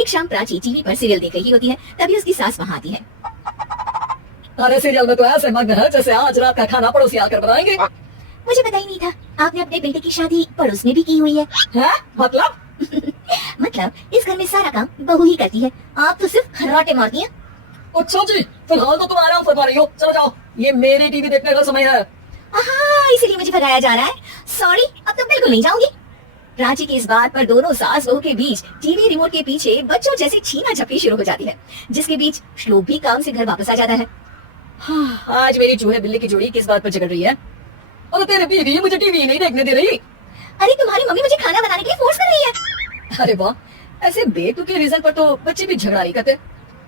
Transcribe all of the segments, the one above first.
एक शाम प्राची टीवी पर सीरियल देख रही होती है, तभी उसकी सास वहाँ आती है। अरे सीरियल में तो ऐसे मग्न है जैसे आज रात का खाना पड़ोसी आकर बनाएंगे। मुझे पता ही नहीं था आपने अपने बेटे की शादी पड़ोस में भी की हुई है। हैं? मतलब? मतलब इस घर में सारा काम बहू ही करती है, आप तो सिर्फ खर्राटे मारती हैं। अच्छा जी, फिलहाल तो तुम आराम फरमा रही हो, चलो जाओ, ये मेरी टीवी देखने का समय है। हाँ, इसीलिए मुझे भगाया जा रहा है। सॉरी, अब तो बिल्कुल नहीं जाऊंगी। प्राची की इस बात पर दोनों सास बहू के बीच टीवी रिमोट के पीछे बच्चों जैसी छीना झपटी शुरू हो जाती है, जिसके बीच श्लोक भी काम से घर वापस आ जाता है। हाँ, आज मेरी चूहे बिल्ली की जोड़ी किस बात पर झगड़ रही है? और तेरे बीवी मुझे टीवी नहीं देखने दे रही। अरे तुम्हारी मम्मी मुझे खाना बनाने के लिए फोर्स कर रही है। अरे वाह, ऐसे बेतुके रीजन पर तो बच्चे भी झगड़ा नहीं करते।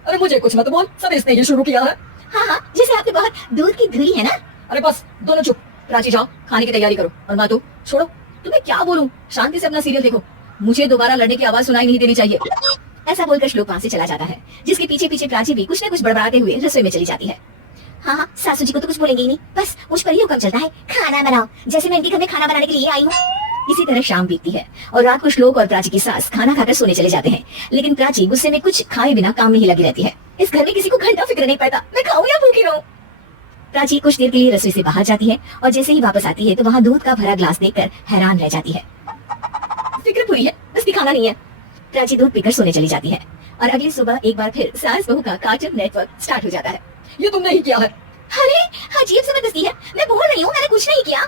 अरे मुझे कुछ मत बोल, सब इसने ही शुरू किया है। हाँ, जैसे आपके बहुत दूध की धुरी है ना। अरे बस दोनों चुप, प्राची जाओ खाने की तैयारी करो, और माँ तू छोड़ो, तुम्हें क्या बोलूं, शांति से अपना सीरियल देखो, मुझे दोबारा लड़ने की आवाज सुनाई नहीं देनी चाहिए। ऐसा बोलकर श्लोक वहाँ से चला जाता है, जिसके पीछे पीछे प्राची भी कुछ न कुछ बड़बड़ाते हुए रसोई में चली जाती है। हाँ, सासू जी को तो कुछ बोलेंगे ही नहीं, बस मुझ पर ही हुक्म चलता है, खाना बनाओ, जैसे मैं इनके घर में खाना बनाने के लिए आई हूँ। इसी तरह शाम बीतती है और रात को श्लोक और प्राची की सास खाना खाकर सोने चले जाते हैं, लेकिन प्राची गुस्से में कुछ खाए बिना काम में ही लगी रहती है। इस घर में किसी को घंटा फिक्र नहीं पड़ता मैं खाऊं या भूखी रहूं। प्राची कुछ देर के लिए रसोई से बाहर जाती है और जैसे ही वापस आती है तो वहाँ दूध का भरा ग्लास देखकर हैरान रह जाती है। फिक्र पूरी है, बस दिखाना नहीं है। प्राची दूध पीकर सोने चली जाती है और अगली सुबह एक बार फिर सास बहू का कार्टून नेटवर्क स्टार्ट हो जाता है। ये तुमने ही किया है। अरे अजीब जबरदस्ती है, मैं बोल रही हूँ मैंने कुछ नहीं किया।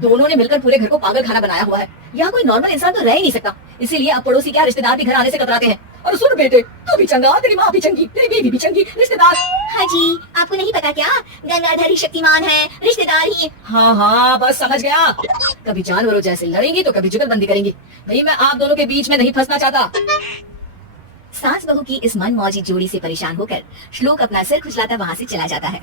दोनों ने मिलकर पूरे घर को पागल खाना बनाया हुआ है। यहाँ कोई नॉर्मल इंसान तो रह ही नहीं सकता, इसीलिए अब पड़ोसी क्या रिश्तेदार भी घर आने से कतराते हैं। और सुन बेटे, तू भी चंगा, तेरी माँ भी चंगी, तेरी बीवी भी चंगी, रिश्तेदार। हाँ जी, आपको नहीं पता क्या, गंगाधर ही शक्तिमान है, रिश्तेदार ही। हाँ, बस समझ गया। कभी जानवरों जैसे लड़ेंगी तो कभी जुगलबंदी करेंगी। नहीं, मैं आप दोनों के बीच में नहीं फंसना चाहता। सास बहू की इस मन मौजी जोड़ी से परेशान होकर श्लोक अपना सिर खुजलाता वहाँ से चला जाता है।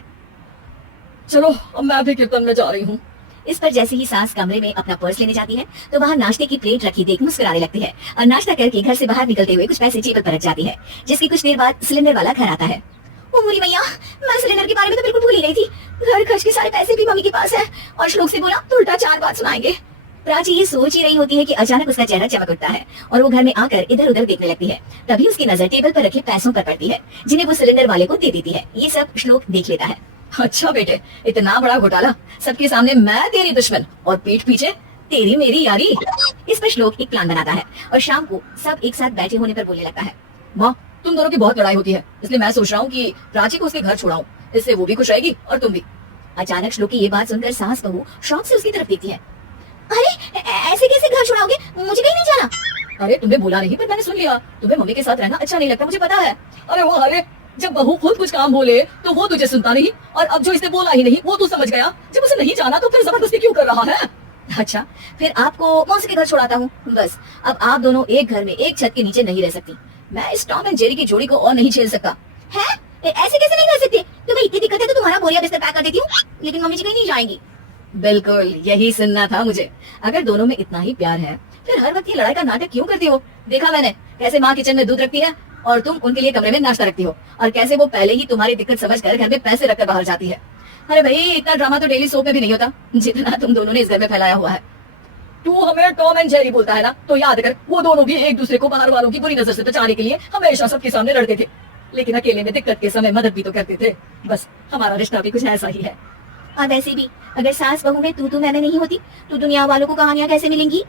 चलो अब मैं भी कीर्तन में जा रही हूँ। इस पर जैसे ही सास कमरे में अपना पर्स लेने जाती है तो वहाँ नाश्ते की प्लेट रखी देख मुस्कुराने लगती है और नाश्ता करके घर से बाहर निकलते हुए कुछ पैसे जेब पर रख जाती है, जिसकी कुछ देर बाद सिलेंडर वाला घर आता है। ओ मोरी मैया, मैं सिलेंडर के बारे में तो बिल्कुल भूल ही गई थी। घर खर्च के सारे पैसे भी मम्मी के पास है और श्लोक से बोला तो उल्टा 4 बात सुनाएंगे। प्राची ये सोच ही रही होती है कि अचानक उसका चेहरा चमक उठता है और वो घर में आकर इधर उधर देखने लगती है। तभी उसकी नजर टेबल पर रखे पैसों पर पड़ती है, जिन्हें वो सिलेंडर वाले को दे देती है। ये सब श्लोक देख लेता है। अच्छा बेटे, इतना बड़ा घोटाला, सबके सामने मैं तेरी दुश्मन और पीठ पीछे तेरी मेरी यारी। इस पर श्लोक एक प्लान बनाता है और शाम को सब एक साथ बैठे होने पर बोलने लगता है। माँ, तुम दोनों की बहुत लड़ाई होती है, इसलिए मैं सोच रहा हूँ कि प्राची को उसके घर छोड़ाऊं, इससे वो भी खुश रहेगी और तुम भी। अचानक श्लोक की ये बात सुनकर सास बहू शौक से उसकी तरफ देखती है। अरे ऐसे कैसे घर छोड़ाओगे, मुझे कहीं नहीं जाना। अरे तुम्हें बोला नहीं पर मैंने सुन लिया, तुम्हें मम्मी के साथ रहना अच्छा नहीं लगता, मुझे पता है। अरे वो, अरे जब बहू खुद कुछ काम बोले तो वो तुझे सुनता नहीं, और अब जो इसने बोला ही नहीं वो तू समझ गया। जब उसे नहीं जाना तो फिर जबरदस्ती क्यों कर रहा है? अच्छा, फिर आपको मौसी के घर छोड़ाता हूँ। बस अब आप दोनों एक घर में एक छत के नीचे नहीं रह सकती। मैं इस टॉम एंड जेरी की जोड़ी को और नहीं झेल सकता। है ऐसे कैसे नहीं रह सकते? तुम्हें इतनी दिक्कत है तो तुम्हारा बोरिया बिस्तर पैक कर देती हूँ, लेकिन मम्मी जी कहीं नहीं जाएंगी। बिल्कुल यही सुनना था मुझे। अगर दोनों में इतना ही प्यार है फिर हर वक्त ये लड़ाई का नाटक क्यों करती हो? देखा मैंने कैसे माँ किचन में दूध रखती है और तुम उनके लिए कमरे में नाश्ता रखती हो, और कैसे वो पहले ही तुम्हारी दिक्कत समझकर घर में पैसे रखकर बाहर जाती है। अरे भाई, इतना ड्रामा तो डेली सोप में भी नहीं होता जितना तुम दोनों ने इस घर में फैलाया हुआ है। तू हमें टॉम एंड जेरी बोलता है ना, तो याद कर वो दोनों भी एक दूसरे को बाहर वालों की बुरी नजर से बचाने के लिए हमेशा सबके सामने लड़ते थे, लेकिन अकेले में दिक्कत के समय मदद भी तो करते थे। बस हमारा रिश्ता भी कुछ ऐसा ही है। और वैसे भी अगर सास बहू में तू मैं नहीं होती तो दुनिया वालों को कहानियां कैसे मिलेंगी?